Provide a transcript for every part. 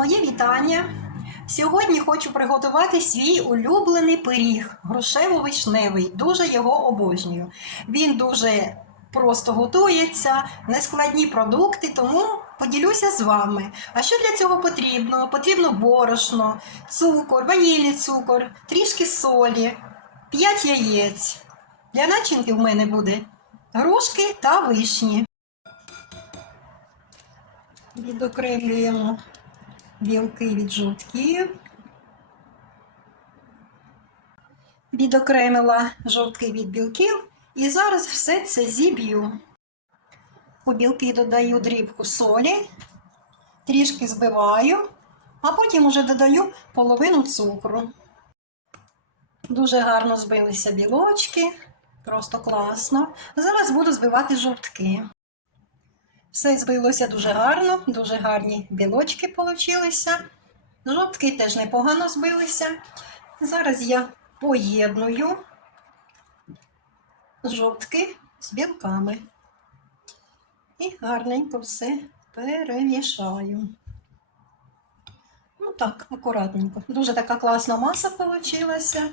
Моє вітання. Сьогодні хочу приготувати свій улюблений пиріг грушево-вишневий. Дуже його обожнюю. Він дуже просто готується, нескладні продукти, тому поділюся з вами. А що для цього потрібно? Потрібно борошно, цукор, ванільний цукор, трішки солі, 5 яєць. Для начинки в мене буде грушки та вишні. Відокремлюємо білки від жовтків. Відокремила жовтки від білків і зараз все це зіб'ю. У білки додаю дрібку солі, трішки збиваю, а потім уже додаю половину цукру. Дуже гарно збилися білочки, просто класно. Зараз буду збивати жовтки. Все збилося дуже гарно, дуже гарні білочки получилися. Жовтки теж непогано збилися. Зараз я поєдную жовтки з білками. І гарненько все перемішаю. Ну так, акуратненько. Дуже така класна маса вийшла.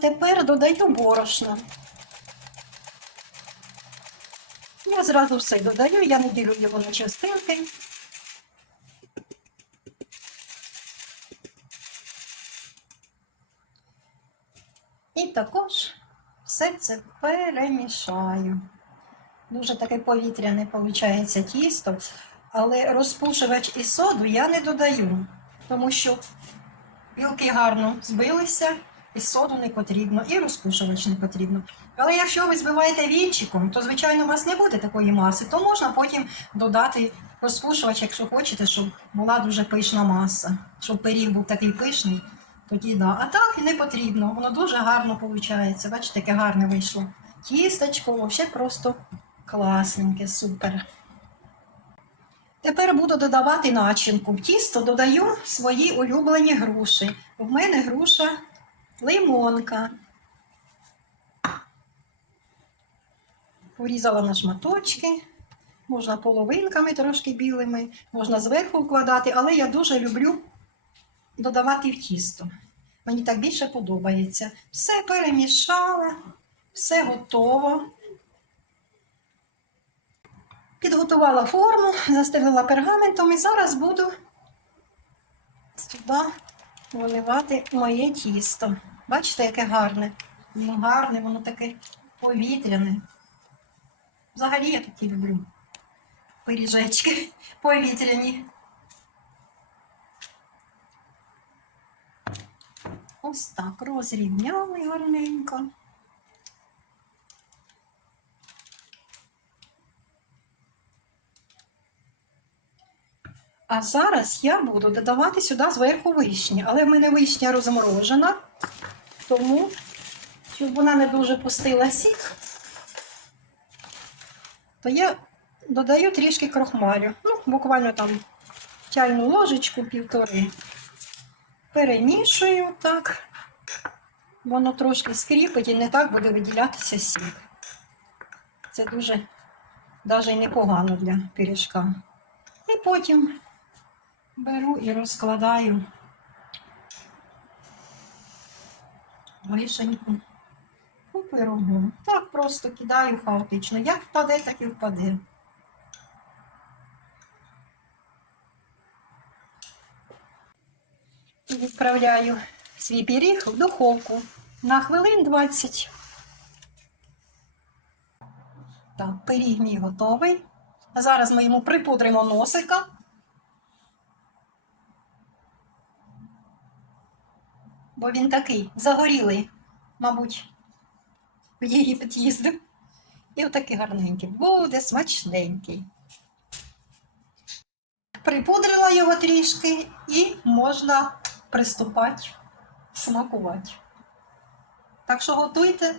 Тепер додаю борошно. Я зразу все додаю, я не ділю його на частинки. І також все це перемішаю. Дуже таке повітряне виходить тісто, але розпушувач і соду я не додаю, тому що білки гарно збилися, і соду не потрібно, і розпушувач не потрібно. Але якщо ви збиваєте вінчиком, то звичайно у вас не буде такої маси, то можна потім додати розпушувач, якщо хочете, щоб була дуже пишна маса, щоб пиріг був такий пишний, тоді да. А так і не потрібно, воно дуже гарно виходить. Бачите, яке гарне вийшло. Тісточко, взагалі просто класненьке, супер. Тепер буду додавати начинку. В тісто додаю свої улюблені груші. У мене груша лимонка. Порізала на шматочки. Можна половинками трошки білими, можна зверху вкладати, але я дуже люблю додавати в тісто. Мені так більше подобається. Все перемішала, все готово. Підготувала форму, застелила пергаментом і зараз буду сюди виливати моє тісто. Бачите, яке гарне? Воно гарне, воно таке повітряне. Взагалі я такі люблю. Пиріжечки повітряні. Ось так розрівняли гарненько. А зараз я буду додавати сюди зверху вишні. Але в мене вишня розморожена, тому, щоб вона не дуже пустила сік, то я додаю трішки крохмалю. Ну, буквально там чайну ложечку півтори. Перемішую так. Воно трошки скріпить і не так буде виділятися сік. Це дуже навіть непогано для пиріжка. І потім беру і розкладаю вишеньку у пирогу. Так просто кидаю хаотично. Як впаде, так і впаде. І відправляю свій пиріг в духовку на хвилин 20. Так, пиріг мій готовий. Зараз ми йому припудримо носика. Бо він такий загорілий, мабуть, в Єгипет їздив. І отакий гарненький. Буде смачненький. Припудрила його трішки і можна приступати смакувати. Так що готуйте